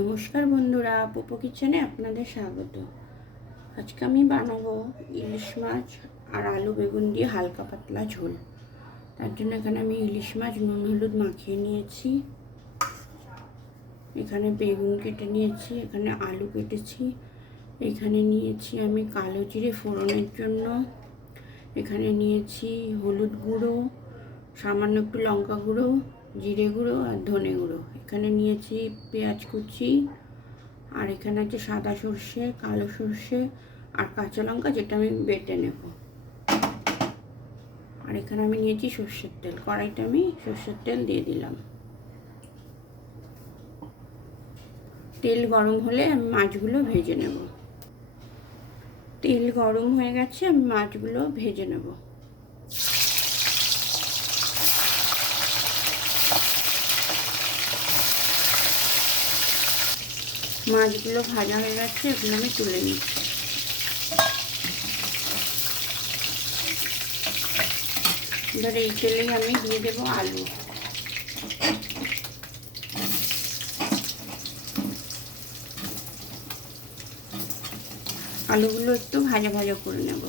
নমস্কার বন্ধুরা, পোপো কিচেনে আপনাদের স্বাগত। আজকে আমি বানাবো ইলিশ মাছ আর আলু বেগুন দিয়ে হালকা পাতলা ঝোল। তার জন্য এখানে আমি ইলিশ মাছ নুন হলুদ মাখিয়ে নিয়েছি, এখানে বেগুন কেটে নিয়েছি, এখানে আলু কেটেছি, এখানে নিয়েছি আমি কালো জিরে ফোড়নের জন্য, এখানে নিয়েছি হলুদ গুঁড়ো, সামান্য একটু লঙ্কা গুঁড়ো, জিরে গুঁড়ো আর ধনে গুঁড়ো, এখানে নিয়েছি পেঁয়াজ কুচি, আর এখানে আছে সাদা সর্ষে, কালো সর্ষে আর কাঁচা লঙ্কা, যেটা আমি বেটে নেব। আর এখানে আমি নিয়েছি সর্ষের তেল, কড়াইটা আমি সর্ষের তেল দিয়ে দিলাম। তেল গরম হলে আমি মাছগুলো ভেজে নেব। তেল গরম হয়ে গেছে, আমি মাছগুলো ভেজে নেব। মাছগুলো ভাজা হয়ে গেছে, এখন আমি তুলে নিচ্ছি। এবার এই তেলেই আমি দিয়ে দেবো আলু। আলুগুলো একটু ভাজা ভাজা করে নেব।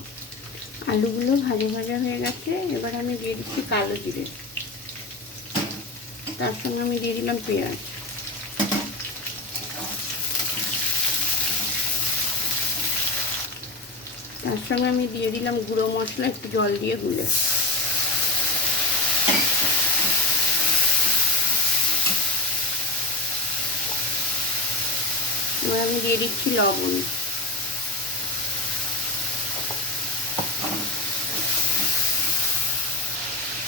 আলুগুলো ভাজা ভাজা হয়ে গেছে, এবার আমি দিয়ে দিচ্ছি কালো জিরে, তার সঙ্গে আমি দিয়ে দিলাম পেঁয়াজ, তার সঙ্গে আমি দিয়ে দিলাম গুঁড়ো মশলা, একটু জল দিয়ে গুলে। এবার আমি দিয়ে দিচ্ছি লবণ,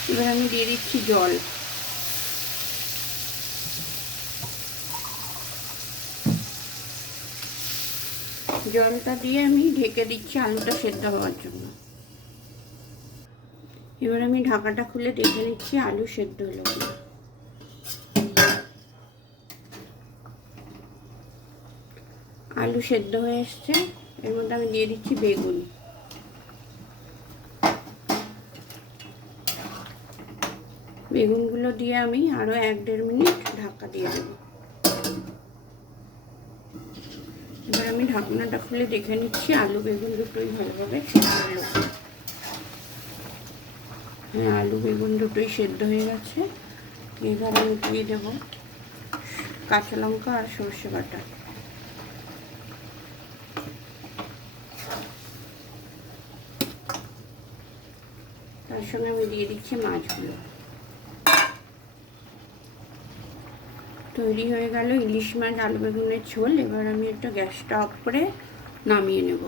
এবার আমি দিয়ে দিচ্ছি জল, জলটা দিয়ে আমি ঢেকে দিচ্ছি আলুটা সেদ্ধ হওয়ার জন্য। এবার আমি ঢাকাটা খুলে দেখে নিচ্ছি আলু সেদ্ধ হলো কিনা। আলু সেদ্ধ হয়ে এসছে, এর মধ্যে আমি দিয়ে দিচ্ছি বেগুন। বেগুনগুলো দিয়ে আমি আরও 1-1.5 মিনিট ঢাকা দিয়ে দেব। এবার আমি ঢাকনাটা খুলে দেখে নিচ্ছি আলু বেগুন দুটোই ভালোভাবে সেদ্ধ হলো। হ্যাঁ, আলু বেগুন দুটোই সেদ্ধ হয়ে গেছে। এবার আমি দিয়ে দেবো কাঁচা লঙ্কা আর সর্ষে বাটা। তার সঙ্গে আমি দিয়ে দিচ্ছি মাছগুলো। তৈরি হয়ে গেল ইলিশ মাছ আলু বেগুনের ঝোল। এবার আমি একটা গ্যাসটা অফ করে নামিয়ে নেব।